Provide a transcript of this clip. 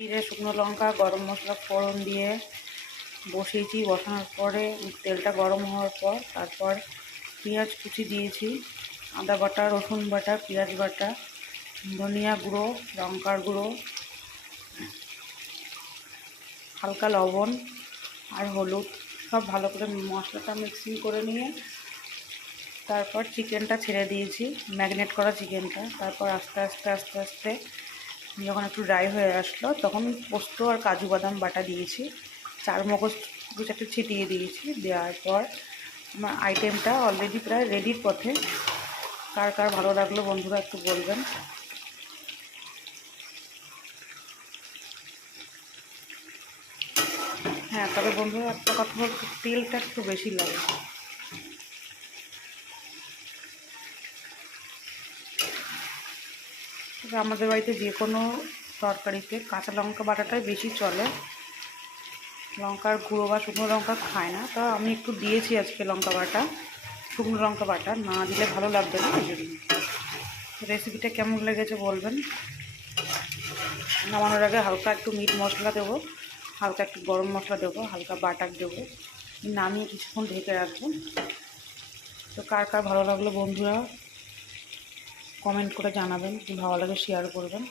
জিরে শুকনো লঙ্কা গরম মশলা ফোড়ন দিয়ে বসিয়েছি। বসানোর পরে তেলটা গরম হওয়ার পর তারপর পেঁয়াজ কুচি দিয়েছি, আদা বাটা, রসুন বাটা, পেঁয়াজ বাটা, ধনিয়া গুঁড়ো, লঙ্কার গুঁড়ো, হালকা লবণ আর হলুদ সব ভালো করে মশলাটা মিক্সিং করে নিয়ে তারপর চিকেনটা ছেড়ে দিয়েছি, ম্যারিনেট করা চিকেনটা। তারপর আস্তে আস্তে আস্তে আস্তে যখন একটু ড্রাই হয়ে আসলো তখন পোস্ত আর কাজু বাদাম বাটা দিয়েছি, চারমগজ দু চারটে ছিটিয়ে দিয়েছি। দেওয়ার পর আমার আইটেমটা অলরেডি প্রায় রেডির পথে। কার কার ভালো লাগলো বন্ধুরা একটু বলবেন। হ্যাঁ, তবে বন্ধুরা একটা কথা বলতে, তেলটা একটু বেশি লাগে। তবে আমাদের বাড়িতে যে কোনো তরকারিতে কাঁচা লঙ্কা বাটাটাই বেশি চলে, লঙ্কার গুঁড়ো বা শুকনো লঙ্কা খায় না। তা আমি একটু দিয়েছি আজকে লঙ্কা বাটা, শুকনো লঙ্কা বাটা না দিলে ভালো লাগবে না, এই জন্য। রেসিপিটা কেমন লেগেছে বলবেন। নামানোর আগে হালকা একটু মিট মশলা দেবো, হালকা একটু গরম মশলা দেবো, হালকা বাটার দেবো, নামিয়ে কিছুক্ষণ ঢেকে রাখবো। তো কার কার ভালো লাগলো বন্ধুরা কমেন্ট করে জানাবেন, যদি ভালো লাগে শেয়ার করবেন।